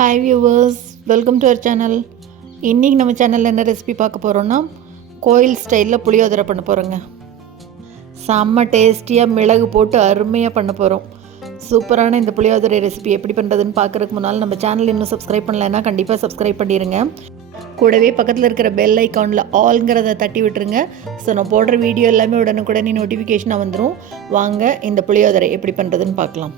Hi viewers, welcome to our channel. இன்றைக்கி நம்ம சேனலில் என்ன ரெசிபி பார்க்க போகிறோன்னா, கோயில் ஸ்டைலில் புளியோதரை பண்ண போகிறோங்க. செம்ம டேஸ்டியாக மிளகு போட்டு அருமையாக பண்ண போகிறோம். சூப்பரான இந்த புளியோதரை ரெசிபி எப்படி பண்ணுறதுன்னு பார்க்குறதுக்கு முன்னால் நம்ம சேனல் இன்னும் சப்ஸ்கிரைப் பண்ணலைன்னா கண்டிப்பாக சப்ஸ்கிரைப் பண்ணிடுங்க. கூடவே பக்கத்தில் இருக்கிற பெல் ஐக்கானில் ஆல்ங்கிறத தட்டி விட்டுருங்க. ஸோ நான் போடுற வீடியோ எல்லாமே உடனுக்குடனே நோட்டிஃபிகேஷனாக வந்துடும். வாங்க இந்த புளியோதரை எப்படி பண்ணுறதுன்னு பார்க்கலாம்.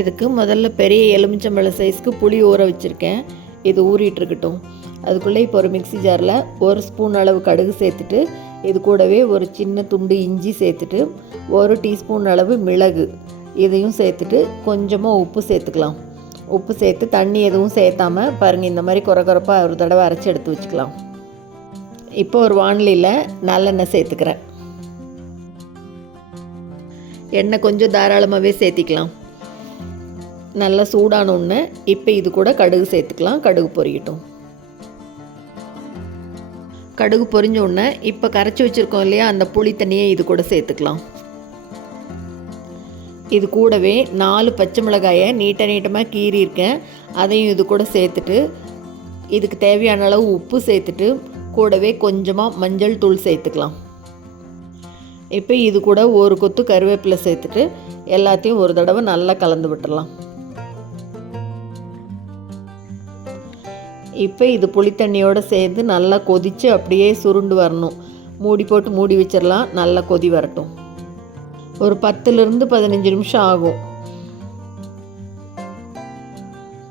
இதுக்கு முதல்ல பெரிய எலுமிச்சம்பழ சைஸ்க்கு புளி ஊற வச்சுருக்கேன். இது ஊறிட்டுருக்கட்டும். அதுக்குள்ளே இப்போ ஒரு மிக்ஸி ஜாரில் 1 ஸ்பூன் அளவு கடுகு சேர்த்துட்டு, இது கூடவே ஒரு சின்ன துண்டு இஞ்சி சேர்த்துட்டு, 1 டீஸ்பூன் அளவு மிளகு இதையும் சேர்த்துட்டு, கொஞ்சமாக உப்பு சேர்த்துக்கலாம். உப்பு சேர்த்து தண்ணி எதுவும் சேர்த்தாமல் பாருங்கள், இந்த மாதிரி குறப்பாக ஒரு தடவை அரைச்சி எடுத்து வச்சுக்கலாம். இப்போ ஒரு வாணலியில் நல்லெண்ணெய் சேர்த்துக்கிறேன். எண்ணெய் கொஞ்சம் தாராளமாகவே சேர்த்திக்கலாம். நல்லா சூடானோன்னு இப்போ இது கூட கடுகு சேர்த்துக்கலாம். கடுகு பொரியட்டும். கடுகு பொரிஞ்ச உடனே இப்போ கரைச்சி வச்சுருக்கோம் இல்லையா, அந்த புளி தண்ணியை இது கூட சேர்த்துக்கலாம். இது கூடவே 4 பச்சை மிளகாயை நீட்டமாக கீறியிருக்கேன், அதையும் இது கூட சேர்த்துட்டு, இதுக்கு தேவையான அளவு உப்பு சேர்த்துட்டு, கூடவே கொஞ்சமாக மஞ்சள் தூள் சேர்த்துக்கலாம். இப்போ இது கூட ஒரு கொத்து கருவேப்பிலை சேர்த்துட்டு எல்லாத்தையும் ஒரு தடவை நல்லா கலந்து விட்டுடலாம். இப்போ இது புளித்தண்ணியோடு சேர்ந்து நல்லா கொதித்து அப்படியே சுருண்டு வரணும். மூடி போட்டு மூடி வச்சிடலாம். நல்லா கொதி வரட்டும். ஒரு 10லேருந்து 15 நிமிஷம் ஆகும்.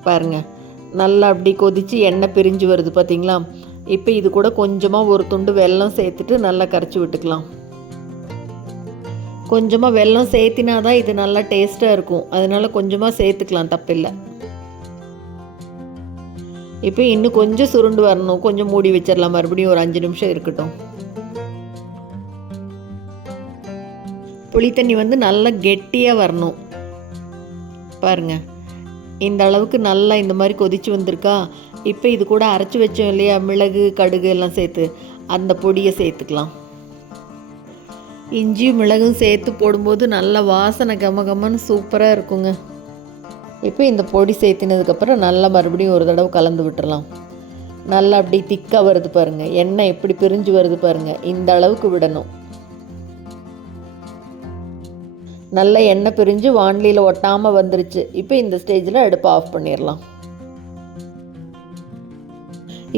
பாருங்கள், நல்லா அப்படி கொதித்து எண்ணெய் பிரிஞ்சு வருது பார்த்திங்களா. இப்போ இது கூட கொஞ்சமாக ஒரு துண்டு வெல்லம் சேர்த்துட்டு நல்லா கரைச்சி விட்டுக்கலாம். கொஞ்சமாக வெல்லம் சேர்த்தினா தான் இது நல்லா டேஸ்ட்டாக இருக்கும். அதனால் கொஞ்சமாக சேர்த்துக்கலாம், தப்பில்லை. இப்போ இன்னும் கொஞ்சம் சுருண்டு வரணும். கொஞ்சம் மூடி வச்சிடலாம். மறுபடியும் ஒரு 5 நிமிஷம் இருக்கட்டும். புளித்தண்ணி நல்லா கெட்டியாக வரணும். பாருங்கள், இந்த அளவுக்கு நல்லா இந்த மாதிரி கொதிச்சு வந்திருக்கா. இப்போ இது கூட அரைச்சி வச்சோம் இல்லையா, மிளகு கடுகு எல்லாம் சேர்த்து, அந்த பொடியை சேர்த்துக்கலாம். இஞ்சியும் மிளகும் சேர்த்து போடும்போது நல்ல வாசனை கமகமன்னு சூப்பராக இருக்குங்க. இப்போ இந்த பொடி சேர்த்தினதுக்கப்புறம் நல்லா மறுபடியும் ஒரு தடவை கலந்து விட்டுறலாம். நல்லா அப்படி திக்காக வருது பாருங்கள். எண்ணெய் எப்படி பிரிஞ்சு வருது பாருங்கள். இந்த அளவுக்கு விடணும். நல்ல எண்ணெய் பிரிஞ்சு வாணலியில் ஒட்டாமல் வந்துருச்சு. இப்போ இந்த ஸ்டேஜில் அடுப்பை ஆஃப் பண்ணிடலாம்.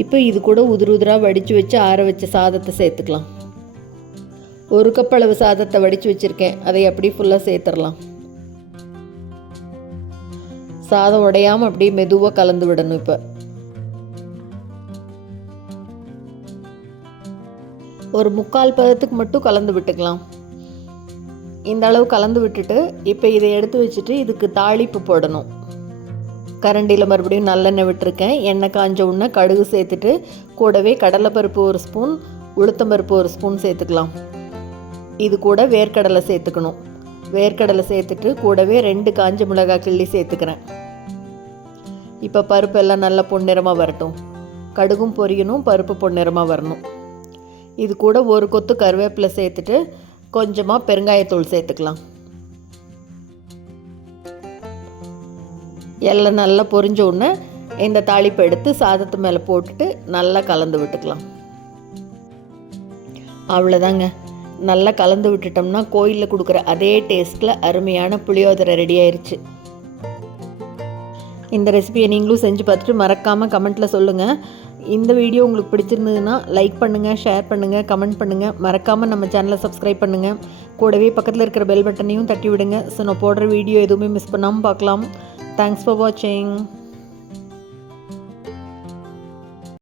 இப்போ இது கூட உதிராக வடித்து வச்சு ஆற வச்ச சாதத்தை சேர்த்துக்கலாம். 1 கப் அளவு சாதத்தை வடித்து வச்சுருக்கேன். அதை அப்படி ஃபுல்லாக சேர்த்துடலாம். சாதம் உடையாமல் அப்படியே மெதுவாக கலந்து விடணும். இப்போ ஒரு 3/4 பதத்துக்கு மட்டும் கலந்து விட்டுக்கலாம். இந்த அளவு கலந்து விட்டுட்டு இப்போ இதை எடுத்து வச்சுட்டு இதுக்கு தாளிப்பு போடணும். கரண்டியில் மறுபடியும் நல்லெண்ணெய் விட்டுருக்கேன். எண்ணெய் காஞ்ச உடனே கடுகு சேர்த்துட்டு, கூடவே கடலைப்பருப்பு 1 ஸ்பூன், உளுத்தம்பருப்பு 1 ஸ்பூன் சேர்த்துக்கலாம். இது கூட வேர்க்கடலை சேர்த்துக்கணும். வேர்க்கடலை சேர்த்துட்டு கூடவே 2 காஞ்ச மிளகாய் கிள்ளி சேர்த்துக்கிறேன். இப்போ பருப்பு எல்லாம் நல்லா பொன்னிறமாக வரட்டும். கடுகும் பொரியணும், பருப்பு பொன்னிறமாக வரணும். இது கூட 1 கொத்து கருவேப்பிலை சேர்த்துட்டு கொஞ்சமாக பெருங்காயத்தூள் சேர்த்துக்கலாம். எல்லாம் நல்லா பொரிஞ்ச உடனே இந்த தாளிப்பை எடுத்து சாதத்து மேலே போட்டுட்டு நல்லா கலந்து விட்டுக்கலாம். அவ்வளோதாங்க. நல்லா கலந்து விட்டுட்டோம்னா கோயிலில் கொடுக்குற அதே டேஸ்ட்டில் அருமையான புளியோதரை ரெடி ஆயிடுச்சு. இந்த ரெசிபியை நீங்களும் செஞ்சு பார்த்துட்டு மறக்காமல் கமெண்ட்டில் சொல்லுங்கள். இந்த வீடியோ உங்களுக்கு பிடிச்சிருந்ததுன்னா லைக் பண்ணுங்கள், ஷேர் பண்ணுங்கள், கமெண்ட் பண்ணுங்கள். மறக்காமல் நம்ம சேனலை சப்ஸ்கிரைப் பண்ணுங்கள். கூடவே பக்கத்தில் இருக்கிற பெல் பட்டனையும் தட்டி விடுங்க. ஸோ நான் போடுற வீடியோ எதுவுமே மிஸ் பண்ணாமல் பார்க்கலாம். தேங்க்ஸ் ஃபார் வாட்சிங்.